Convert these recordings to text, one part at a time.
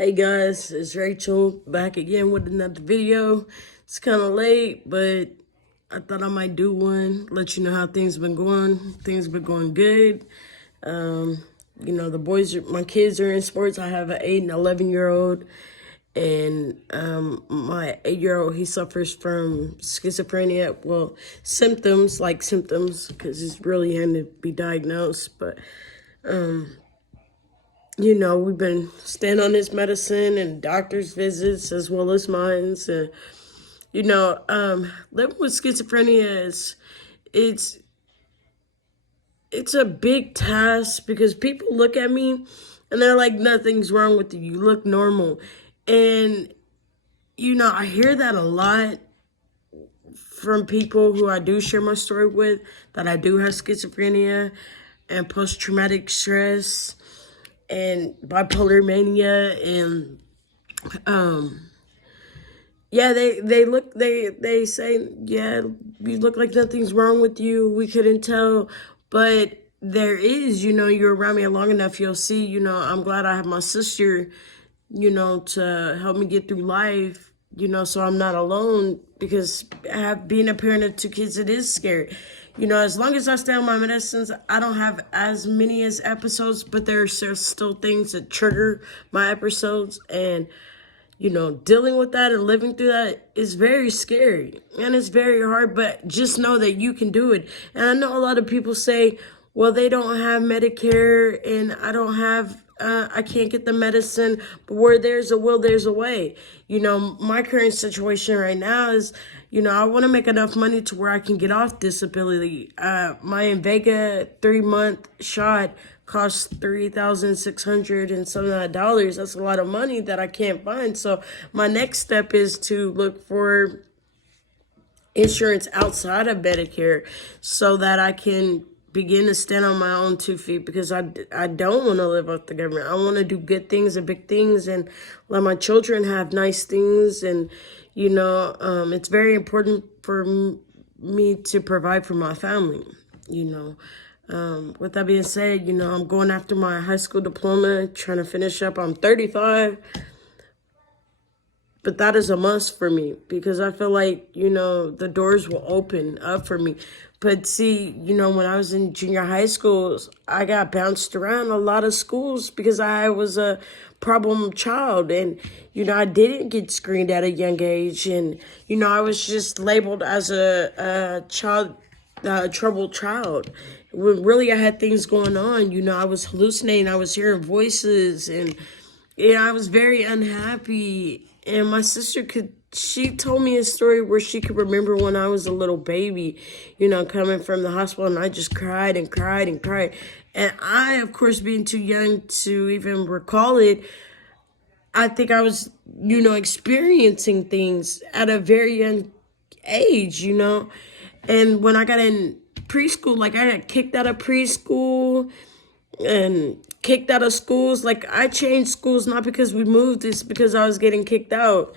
Hey guys, it's Rachel back again with another video. It's kind of late, but I thought I might do one, let you know how things been going. Things been going good. The boys, my kids are in sports. I have an 8 and 11-year-old, and my 8-year-old, he suffers from schizophrenia. Well, symptoms, because he's really had to be diagnosed, but we've been staying on his medicine and doctor's visits as well as mine. And, living with schizophrenia it's a big task because people look at me and they're like, nothing's wrong with you. You look normal. And, I hear that a lot from people who I do share my story with, that I do have schizophrenia and post-traumatic stress and bipolar mania, and they say, yeah, you look like nothing's wrong with you. We couldn't tell, but there is. You're around me long enough, you'll see. I'm glad I have my sister, to help me get through life, so I'm not alone, because being a parent of 2 kids, it is scary. As long as I stay on my medicines, I don't have as many as episodes, but there's still things that trigger my episodes. And, dealing with that and living through that is very scary and it's very hard, but just know that you can do it. And I know a lot of people say, well, they don't have Medicare and I can't get the medicine, but where there's a will, there's a way. My current situation right now is, I want to make enough money to where I can get off disability. My Invega 3-month shot costs $3,600 and some odd dollars. That's a lot of money that I can't find. So my next step is to look for insurance outside of Medicare so that I can begin to stand on my own 2 feet, because I don't want to live off the government. I want to do good things and big things and let my children have nice things. And, it's very important for me to provide for my family, With that being said, I'm going after my high school diploma, trying to finish up. I'm 35. But that is a must for me, because I feel like, the doors will open up for me. But see, when I was in junior high schools, I got bounced around a lot of schools because I was a problem child. And, I didn't get screened at a young age. And, I was just labeled as a troubled child. When really I had things going on. I was hallucinating. I was hearing voices. And, I was very unhappy. And my sister she told me a story where she could remember when I was a little baby, coming from the hospital, and I just cried and cried and cried. And I, of course, being too young to even recall it, I think I was, experiencing things at a very young age, And when I got in preschool, like, I got kicked out of preschool and kicked out of schools. Like, I changed schools not because we moved, it's because I was getting kicked out.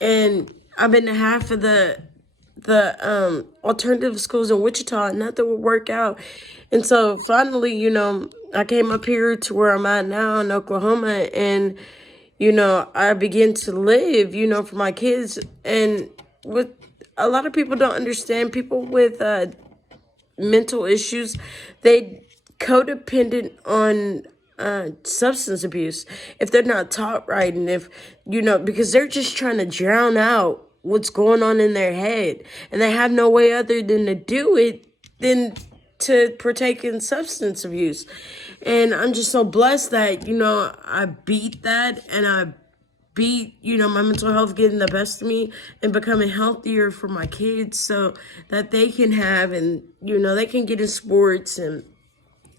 And I've been to half of the alternative schools in Wichita, and nothing would work out. And so finally, I came up here to where I'm at now in Oklahoma, and I began to live, for my kids. And what a lot of people don't understand, people with mental issues, they codependent on substance abuse if they're not taught right, and if because they're just trying to drown out what's going on in their head, and they have no way other than to do it than to partake in substance abuse. And I'm just so blessed that I beat that, and I beat my mental health getting the best of me and becoming healthier for my kids, so that they can have, and they can get in sports, and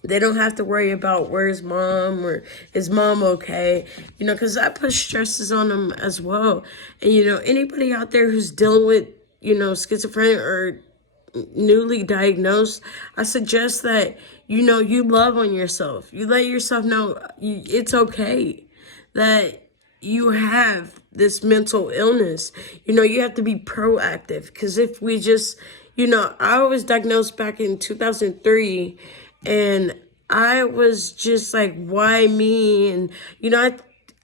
they don't have to worry about where's mom or is mom okay, because that puts stresses on them as well. And, anybody out there who's dealing with, schizophrenia or newly diagnosed, I suggest that, you love on yourself. You let yourself know it's okay that you have this mental illness. You have to be proactive, because if we just, I was diagnosed back in 2003, and I was just like, why me? And,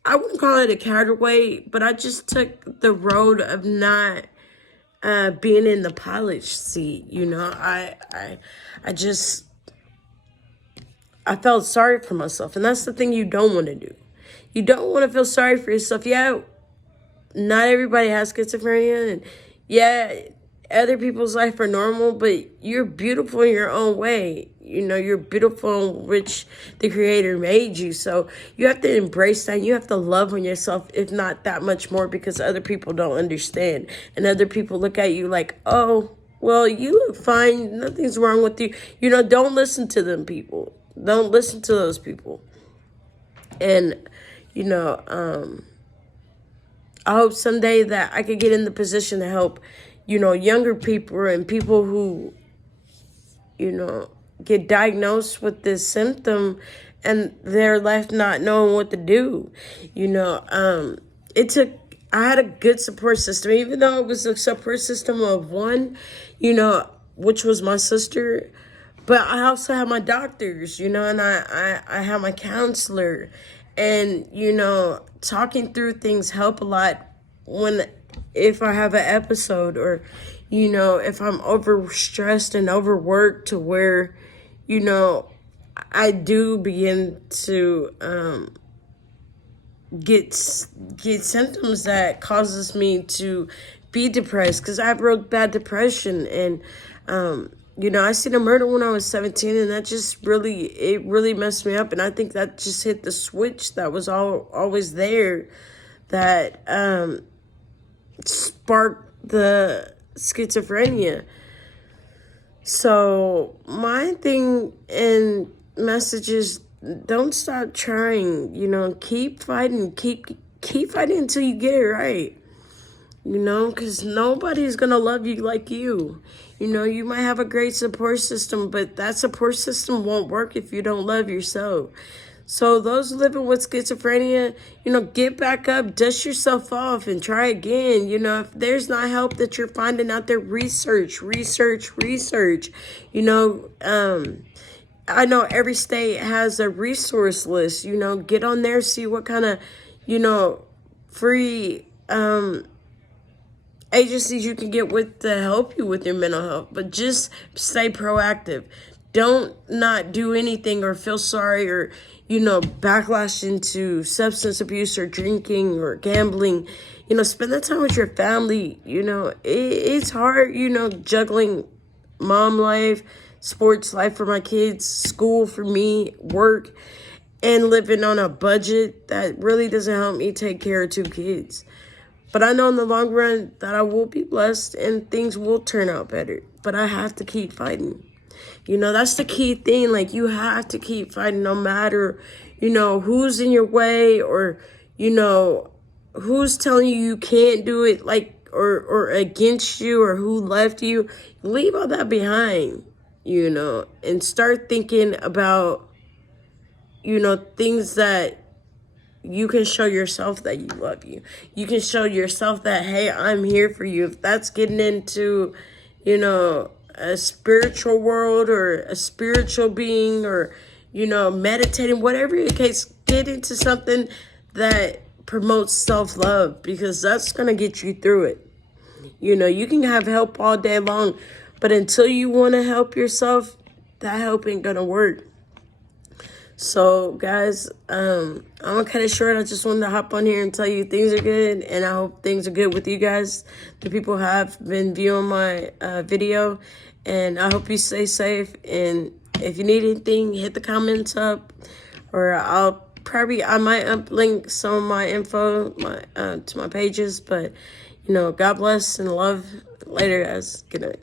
I wouldn't call it a counterweight, but I just took the road of not being in the pilot seat. You know, I just, I felt sorry for myself, and that's the thing you don't want to do. You don't want to feel sorry for yourself. Yeah, not everybody has schizophrenia, and yeah, other people's life are normal, but you're beautiful in your own way. You know, you're beautiful in which the Creator made you. So you have to embrace that. You have to love on yourself, if not that much more, because other people don't understand. And other people look at you like, oh, well, you look fine. Nothing's wrong with you. You know, don't listen to them people. Don't listen to those people. And, you know, I hope someday that I could get in the position to help, you know, younger people and people who, you know, get diagnosed with this symptom and they're left not knowing what to do. You know, I had a good support system, even though it was a support system of one, you know, which was my sister. But I also have my doctors, you know, and I have my counselor. And, you know, talking through things help a lot if I have an episode, or, you know, if I'm overstressed and overworked to where, you know, I do begin to get symptoms that causes me to be depressed, because I have real bad depression. And you know, I seen a murder when I was 17, and that just really messed me up. And I think that just hit the switch that was always there, that sparked the schizophrenia. So my thing and message is, don't stop trying. You know, keep fighting, keep fighting until you get it right. You know, because nobody's going to love you like you. You know, you might have a great support system, but that support system won't work if you don't love yourself. So those living with schizophrenia, you know, get back up, dust yourself off, and try again. You know, if there's not help that you're finding out there, research. You know, I know every state has a resource list. You know, get on there, see what kind of, you know, free agencies you can get with to help you with your mental health. But just stay proactive. Don't not do anything or feel sorry, or, you know, backlash into substance abuse or drinking or gambling. You know, spend that time with your family. You know, it's hard, you know, juggling mom life, sports life for my kids, school for me, work, and living on a budget that really doesn't help me take care of 2 kids. But I know in the long run that I will be blessed and things will turn out better. But I have to keep fighting. You know, that's the key thing. Like, you have to keep fighting no matter, you know, who's in your way, or, you know, who's telling you can't do it, like, or against you, or who left you. Leave all that behind, you know, and start thinking about, you know, things that you can show yourself that you love you. You can show yourself that, hey, I'm here for you. If that's getting into, you know, a spiritual world, or a spiritual being, or, you know, meditating, whatever your case, get into something that promotes self-love, because that's going to get you through it. You know, you can have help all day long, but until you want to help yourself, that help ain't going to work. So, guys, I'm going to cut it short. I just wanted to hop on here and tell you things are good, and I hope things are good with you guys. The people who have been viewing my video, and I hope you stay safe. And if you need anything, hit the comments up, or I might uplink some of my info to my pages. But, you know, God bless and love. Later, guys. Good night.